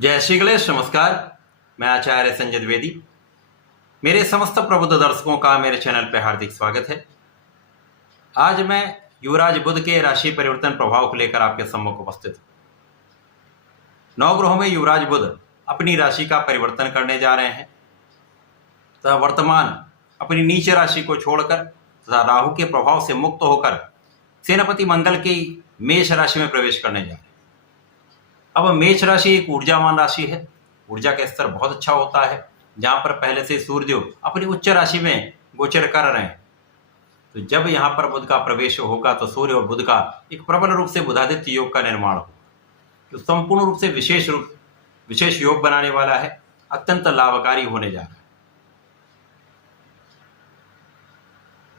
जय श्री गणेश। नमस्कार, मैं आचार्य संजय द्विवेदी। मेरे समस्त प्रबुद्ध दर्शकों का मेरे चैनल पर हार्दिक स्वागत है। आज मैं युवराज बुध के राशि परिवर्तन प्रभाव को लेकर आपके सम्मुख उपस्थित हूं। नवग्रहों में युवराज बुध अपनी राशि का परिवर्तन करने जा रहे हैं तथा वर्तमान अपनी नीच राशि को छोड़कर तथा राहु के प्रभाव से मुक्त होकर सेनापति मंगल की मेष राशि में प्रवेश करने जा रहे हैं। अब मेष राशि एक ऊर्जावान राशि है। ऊर्जा का स्तर बहुत अच्छा होता है। जहां पर पहले से सूर्यदेव अपनी उच्च राशि में गोचर कर रहे हैं, तो जब यहां पर बुध का प्रवेश होगा तो सूर्य और बुध का एक प्रबल रूप से बुधादित्य योग का निर्माण होगा, जो संपूर्ण रूप से विशेष योग बनाने वाला है। अत्यंत लाभकारी होने जा रहा है।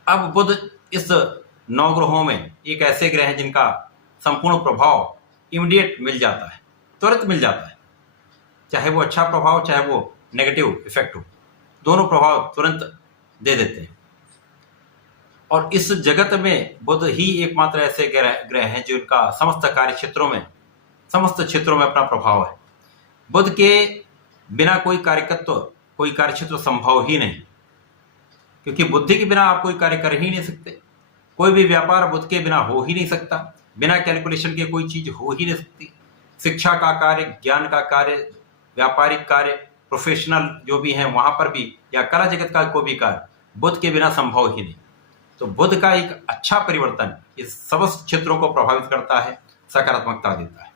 अब बुध इस नवग्रहों में एक ऐसे ग्रह हैं जिनका संपूर्ण प्रभाव इमीडिएट मिल जाता है, तुरंत मिल जाता है। चाहे वो अच्छा प्रभाव चाहे वो नेगेटिव इफेक्ट हो, दोनों प्रभाव तुरंत दे देते हैं। और इस जगत में बुध ही एकमात्र ऐसे ग्रह हैं जिनका समस्त क्षेत्रों में अपना प्रभाव है। बुध के बिना कोई कार्यक्षेत्र संभव ही नहीं, क्योंकि बुद्धि के बिना आप कोई कार्य कर ही नहीं सकते। कोई भी व्यापार बुध के बिना हो ही नहीं सकता। बिना कैलकुलेशन के कोई चीज हो ही नहीं सकती। शिक्षा का कार्य, ज्ञान का कार्य, व्यापारिक कार्य, प्रोफेशनल जो भी हैं वहां पर भी, या कला जगत का कोई भी कार्य बुध के बिना संभव ही नहीं। तो बुध का एक अच्छा परिवर्तन इस समस्त क्षेत्रों को प्रभावित करता है, सकारात्मकता देता है।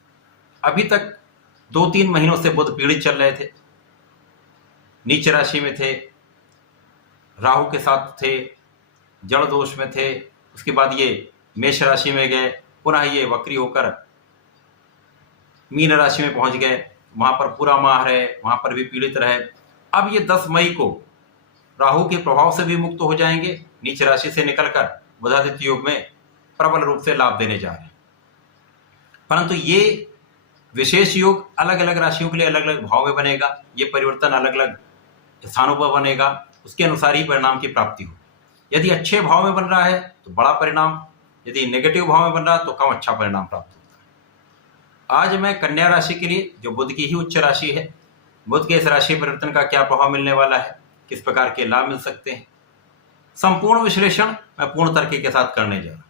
अभी तक 2-3 महीनों से बुध पीड़ित चल रहे थे, नीच राशि में थे, राहु के साथ थे, जड़ दोष में थे। उसके बाद ये मेष राशि में गए, पुनः ये वक्री होकर मीन राशि में पहुंच गए। वहां पर पूरा माह रहे, वहां पर भी पीड़ित रहे। अब ये 10 मई को राहु के प्रभाव से भी मुक्त हो जाएंगे, नीच राशि से निकलकर बुधादित्य योग में प्रबल रूप से लाभ देने जा रहे हैं। परंतु ये विशेष योग अलग अलग राशियों के लिए अलग अलग भाव में बनेगा। ये परिवर्तन अलग अलग स्थानों पर बनेगा, उसके अनुसार ही परिणाम की प्राप्ति हो। यदि अच्छे भाव में बन रहा है तो बड़ा परिणाम, यदि नेगेटिव भाव में बन रहा है तो कम अच्छा परिणाम प्राप्त होता है। आज मैं कन्या राशि के लिए, जो बुध की ही उच्च राशि है, बुध के इस राशि परिवर्तन का क्या प्रभाव मिलने वाला है, किस प्रकार के लाभ मिल सकते हैं, संपूर्ण विश्लेषण मैं पूर्ण तरीके के साथ करने जा रहा हूं।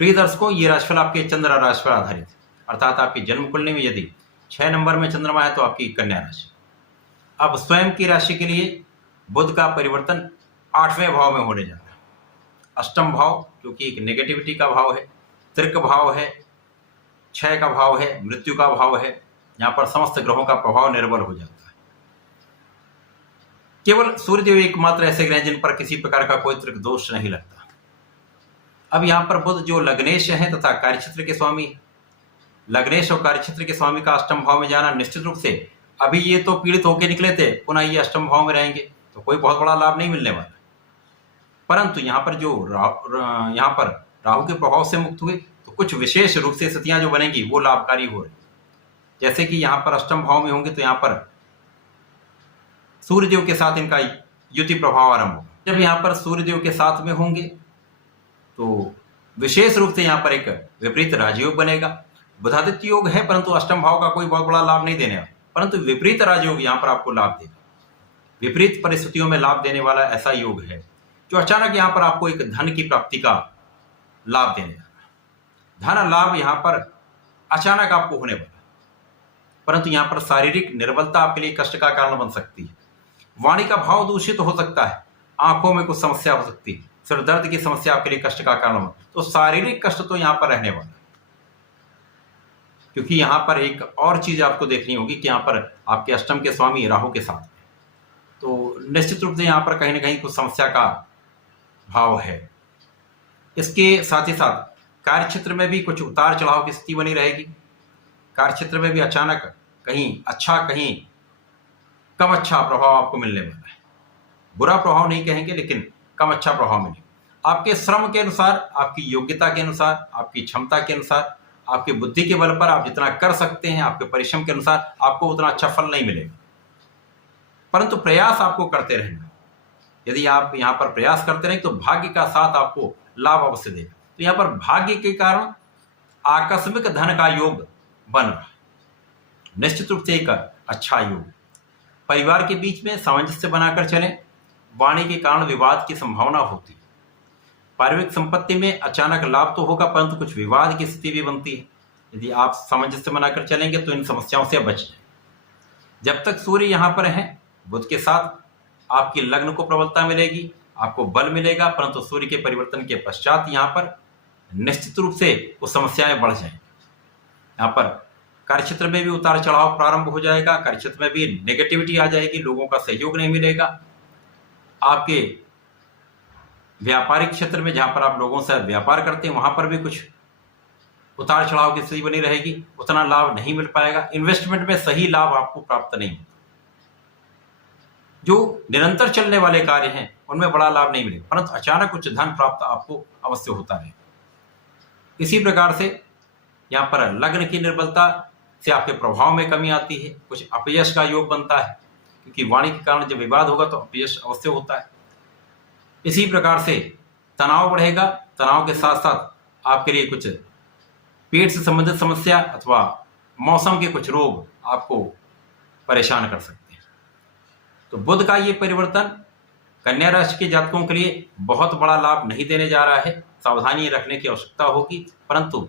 प्रिय दर्शकों, ये राशिफल आपके चंद्र राशि पर आधारित है, अर्थात आपकी जन्म कुंडली में यदि 6 नंबर में चंद्रमा है तो आपकी कन्या राशि। अब स्वयं की राशि के लिए बुध का परिवर्तन 8वें भाव में होने जा रहा है। अष्टम भाव जो कि एक नेगेटिविटी का भाव है, त्रिक भाव है, क्षय का भाव है, मृत्यु का भाव है। यहाँ पर समस्त ग्रहों का प्रभाव निर्बल हो जाता है। केवल सूर्यदेव एकमात्र ऐसे ग्रह जिन पर किसी प्रकार का कोई त्रिक दोष नहीं लगता। अब यहाँ पर बुध जो लग्नेश है तथा कार्यक्षेत्र के स्वामी, लग्नेश और कार्यक्षेत्र के स्वामी का अष्टम भाव में जाना निश्चित रूप से, अभी ये तो पीड़ित होकर निकले थे, पुनः ये अष्टम भाव में रहेंगे तो कोई बहुत बड़ा लाभ नहीं मिलने वाला। परंतु यहाँ पर राहु के प्रभाव से मुक्त हुए तो कुछ विशेष रूप से स्थितियां जो बनेंगी वो लाभकारी हो रही। जैसे कि यहाँ पर अष्टम भाव में होंगे तो यहाँ पर सूर्यदेव के साथ इनका युति प्रभाव आरंभ होगा। जब यहाँ पर सूर्यदेव के साथ में होंगे तो विशेष रूप से यहाँ पर एक विपरीत राजयोग बनेगा। बुधादित्य योग है परंतु अष्टम भाव का कोई बहुत बड़ा लाभ नहीं देने वाला, परंतु विपरीत राजयोग यहाँ पर आपको लाभ देगा। विपरीत परिस्थितियों में लाभ देने वाला ऐसा योग है जो अचानक यहाँ पर आपको एक धन की प्राप्ति का लाभ देने जा रहा है। धन लाभ यहाँ पर अचानक आपको होने वाला, परंतु यहाँ पर शारीरिक निर्बलता आपके लिए कष्ट का कारण बन सकती है। वाणी का भाव दूषित हो सकता है, आंखों में कुछ समस्या हो सकती है, सिर दर्द की समस्या आपके लिए कष्ट का कारण हो, तो शारीरिक कष्ट तो यहाँ पर रहने वाला है। क्योंकि यहाँ पर एक और चीज आपको देखनी होगी कि यहाँ पर आपके अष्टम के स्वामी राहु के साथ, तो निश्चित रूप से यहाँ पर कहीं ना कहीं कुछ समस्या का भाव है। इसके साथ ही साथ कार्य क्षेत्र में भी कुछ उतार चढ़ाव की स्थिति बनी रहेगी। कार्य क्षेत्र में भी अचानक कहीं अच्छा कहीं कम अच्छा प्रभाव आपको मिलने वाला है। बुरा प्रभाव नहीं कहेंगे, लेकिन कम अच्छा प्रभाव मिलेगा। आपके श्रम के अनुसार, आपकी योग्यता के अनुसार, आपकी क्षमता के अनुसार, आपकी बुद्धि के बल पर आप जितना कर सकते हैं, आपके परिश्रम के अनुसार आपको उतना अच्छा फल नहीं मिलेगा, परंतु प्रयास आपको करते रहना। यदि आप यहाँ पर प्रयास करते रहें तो भाग्य का साथ आपको लाभ अवश्य देगा। तो यहाँ पर भाग्य के कारण आकस्मिक धन का योग बन रहा है। निश्चित रूप से एक अच्छा योग। परिवार के बीच में सामंजस्य बनाकर चलें, वाणी के कारण विवाद की संभावना होती है। पारिवारिक संपत्ति में अचानक लाभ तो होगा, परंतु कुछ विवाद की स्थिति भी बनती है। यदि आप सामंजस्य बनाकर चलेंगे तो इन समस्याओं से बच जाएं। जब तक सूर्य यहाँ पर है, बुध के साथ आपकी लग्न को प्रबलता मिलेगी, आपको बल मिलेगा, परंतु सूर्य के परिवर्तन के पश्चात यहाँ पर निश्चित रूप से वो समस्याएं बढ़ जाएंगी। यहाँ पर कार्यक्षेत्र में भी उतार चढ़ाव प्रारंभ हो जाएगा, कार्यक्षेत्र में भी नेगेटिविटी आ जाएगी, लोगों का सहयोग नहीं मिलेगा। आपके व्यापारिक क्षेत्र में जहां पर आप लोगों से व्यापार करते हैं वहां पर भी कुछ उतार चढ़ाव की स्थिति बनी रहेगी, उतना लाभ नहीं मिल पाएगा। इन्वेस्टमेंट में सही लाभ आपको प्राप्त नहीं होगा। जो निरंतर चलने वाले कार्य हैं उनमें बड़ा लाभ नहीं मिलेगा, परंतु अचानक कुछ धन प्राप्त आपको अवश्य होता है। इसी प्रकार से यहाँ पर लग्न की निर्बलता से आपके प्रभाव में कमी आती है, कुछ अपयश का योग बनता है, क्योंकि वाणी के कारण जब विवाद होगा तो अपयश अवश्य होता है। इसी प्रकार से तनाव बढ़ेगा, तनाव के साथ साथ आपके लिए कुछ पेट से संबंधित समस्या अथवा मौसम के कुछ रोग आपको परेशान कर सकते हैं। तो बुध का ये परिवर्तन कन्या राशि के जातकों के लिए बहुत बड़ा लाभ नहीं देने जा रहा है, सावधानी रखने की आवश्यकता होगी, परंतु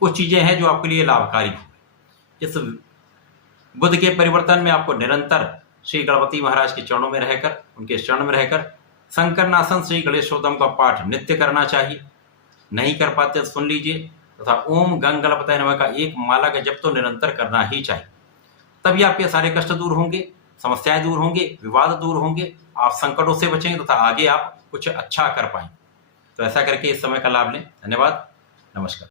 कुछ चीजें हैं जो आपके लिए लाभकारी होंगी। इस बुध के परिवर्तन में आपको निरंतर श्री गणपति महाराज के चरणों में रहकर, उनके चरण में रहकर संकरनासन श्री गणेशोत्तम का पाठ नित्य करना चाहिए। नहीं कर पाते सुन लीजिए, तथा ओम गंग गणपतये नमः का एक माला का जप तो निरंतर करना ही चाहिए। तभी आपके सारे कष्ट दूर होंगे, समस्याएं दूर होंगे, विवाद दूर होंगे, आप संकटों से बचेंगे तथा आगे आप कुछ अच्छा कर पाएंगे। तो ऐसा करके इस समय का लाभ लें। धन्यवाद, नमस्कार।